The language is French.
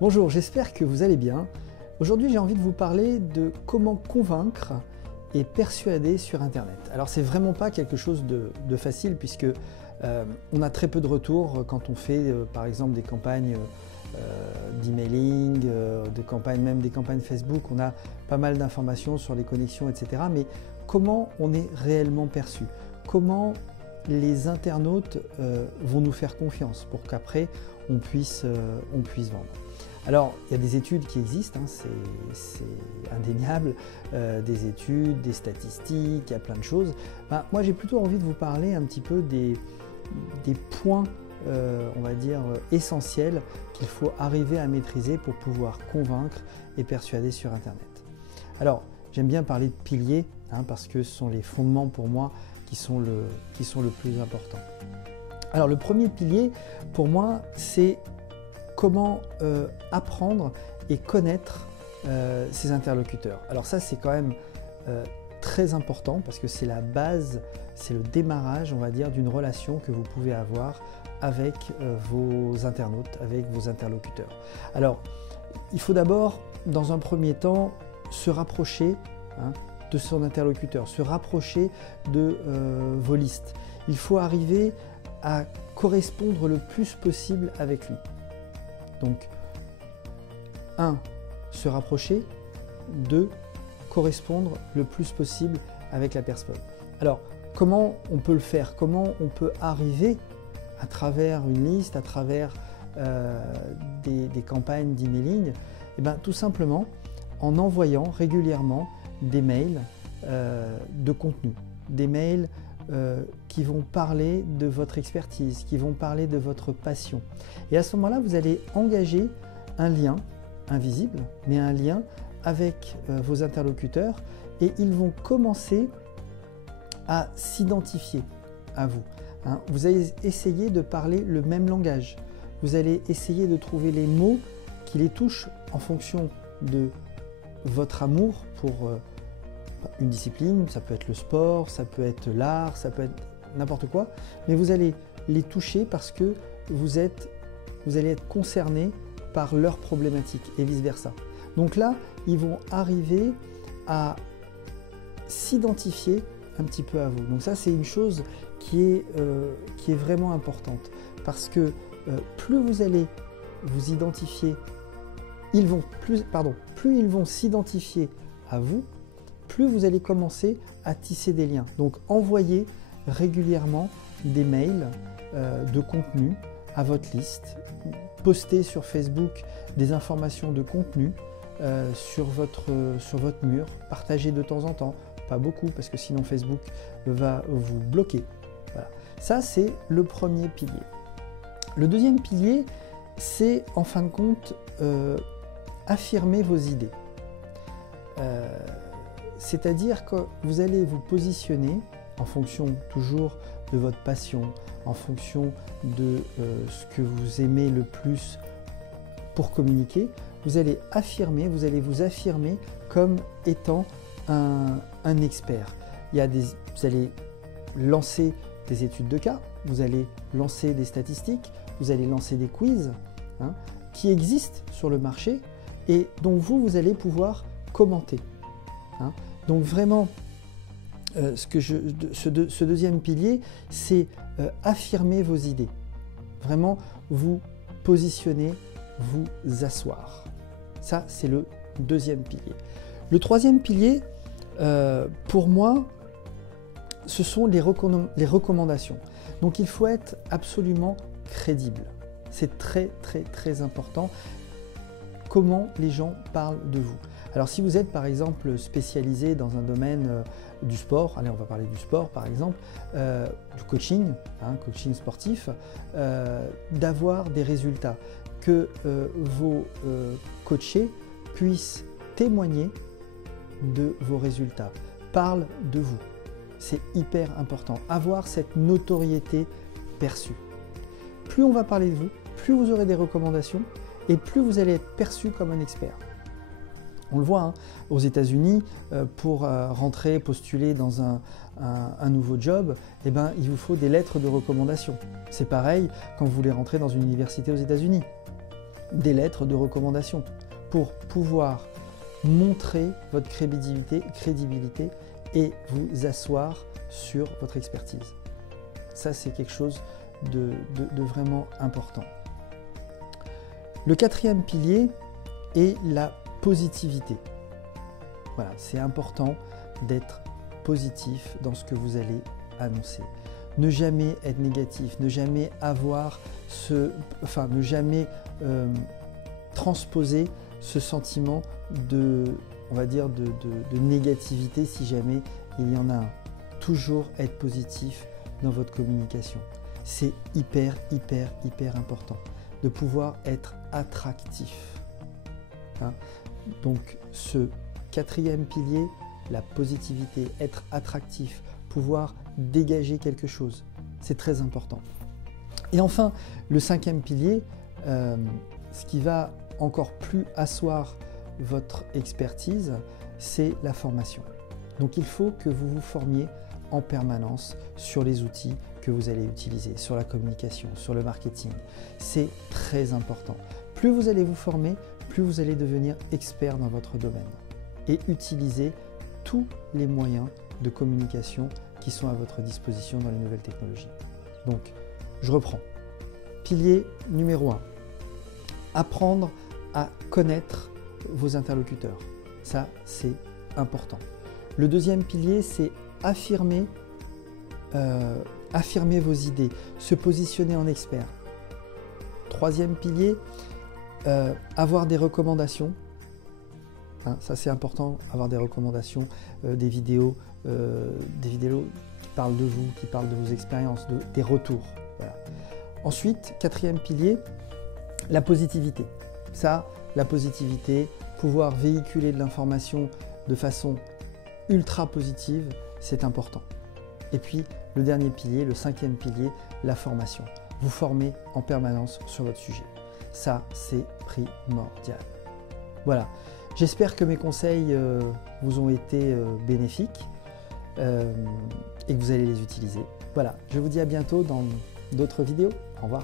Bonjour, j'espère que vous allez bien. Aujourd'hui, j'ai envie de vous parler de comment convaincre et persuader sur Internet. Alors, c'est vraiment pas quelque chose de facile puisque on a très peu de retours quand on fait, par exemple, des campagnes d'emailing, même des campagnes Facebook. On a pas mal d'informations sur les connexions, etc. Mais comment on est réellement perçu? Comment les internautes vont nous faire confiance pour qu'après on puisse vendre? Alors, il y a des études qui existent, hein, c'est indéniable, des études, des statistiques, il y a plein de choses. Moi, j'ai plutôt envie de vous parler un petit peu des points, on va dire, essentiels qu'il faut arriver à maîtriser pour pouvoir convaincre et persuader sur Internet. Alors, j'aime bien parler de piliers, hein, parce que ce sont les fondements pour moi qui sont le plus important. Alors, le premier pilier, pour moi, c'est comment apprendre et connaître ses interlocuteurs. Alors ça, c'est quand même très important parce que c'est la base, c'est le démarrage, on va dire, d'une relation que vous pouvez avoir avec vos internautes, avec vos interlocuteurs. Alors, il faut d'abord, dans un premier temps, se rapprocher de son interlocuteur, se rapprocher de vos listes. Il faut arriver à correspondre le plus possible avec lui. Donc, 1. Se rapprocher. 2. Correspondre le plus possible avec la personne. Alors, comment on peut le faire? Comment on peut arriver à travers une liste, à travers des campagnes d'emailing? Eh bien, tout simplement en envoyant régulièrement des mails de contenu, des mails qui vont parler de votre expertise, qui vont parler de votre passion. Et à ce moment-là, vous allez engager un lien, invisible, mais un lien avec vos interlocuteurs et ils vont commencer à s'identifier à vous. Vous allez essayer de parler le même langage. Vous allez essayer de trouver les mots qui les touchent en fonction de votre amour pour une discipline, ça peut être le sport, ça peut être l'art, ça peut être n'importe quoi, mais vous allez les toucher parce que vous allez être concerné par leurs problématiques et vice-versa. Donc là, ils vont arriver à s'identifier un petit peu à vous. Donc ça, c'est une chose qui est vraiment importante parce que plus vous allez vous identifier, plus ils vont s'identifier à vous, plus vous allez commencer à tisser des liens. Donc envoyez régulièrement des mails de contenu à votre liste, postez sur Facebook des informations de contenu sur votre mur, partagez de temps en temps, pas beaucoup parce que sinon Facebook va vous bloquer. Voilà. Ça, c'est le premier pilier. Le deuxième pilier, c'est en fin de compte affirmer vos idées. C'est-à-dire que vous allez vous positionner en fonction toujours de votre passion, en fonction de ce que vous aimez le plus pour communiquer. Vous allez vous affirmer comme étant un expert. Vous allez lancer des études de cas, vous allez lancer des statistiques, vous allez lancer des quiz qui existent sur le marché et dont vous allez pouvoir commenter. Donc vraiment, ce deuxième pilier, c'est affirmer vos idées. Vraiment vous positionner, vous asseoir. Ça, c'est le deuxième pilier. Le troisième pilier, pour moi, ce sont les recommandations. Donc il faut être absolument crédible. C'est très très très important. Comment les gens parlent de vous. Alors si vous êtes par exemple spécialisé dans un domaine du sport, allez on va parler du sport par exemple, du coaching, coaching sportif, d'avoir des résultats, que vos coachés puissent témoigner de vos résultats, parlent de vous. C'est hyper important, avoir cette notoriété perçue. Plus on va parler de vous, plus vous aurez des recommandations et plus vous allez être perçu comme un expert. On le voit aux États-Unis, pour postuler dans un nouveau job, il vous faut des lettres de recommandation. C'est pareil quand vous voulez rentrer dans une université aux États-Unis. des lettres de recommandation pour pouvoir montrer votre crédibilité et vous asseoir sur votre expertise. Ça, c'est quelque chose de vraiment important. Le quatrième pilier est la positivité. Voilà, c'est important d'être positif dans ce que vous allez annoncer. Ne jamais être négatif, ne jamais ne jamais transposer ce sentiment de négativité si jamais il y en a un. Toujours être positif dans votre communication. C'est hyper important de pouvoir être attractif. Donc ce quatrième pilier, la positivité, être attractif, pouvoir dégager quelque chose, c'est très important. Et enfin, le cinquième pilier, ce qui va encore plus asseoir votre expertise, c'est la formation. Donc il faut que vous vous formiez en permanence sur les outils que vous allez utiliser, sur la communication, sur le marketing. C'est très important. Plus vous allez vous former, plus vous allez devenir expert dans votre domaine et utiliser tous les moyens de communication qui sont à votre disposition dans les nouvelles technologies. Donc, je reprends. Pilier numéro 1. Apprendre à connaître vos interlocuteurs. Ça, c'est important. Le deuxième pilier, c'est affirmer vos idées, se positionner en expert. Troisième pilier, avoir des recommandations. Ça c'est important, avoir des recommandations, des vidéos qui parlent de vous, qui parlent de vos expériences, des retours. Voilà. Ensuite, quatrième pilier, la positivité. Ça, la positivité, pouvoir véhiculer de l'information de façon ultra positive, c'est important. Et puis, le dernier pilier, le cinquième pilier, la formation. Vous formez en permanence sur votre sujet. Ça, c'est primordial. Voilà. J'espère que mes conseils vous ont été bénéfiques et que vous allez les utiliser. Voilà. Je vous dis à bientôt dans d'autres vidéos. Au revoir.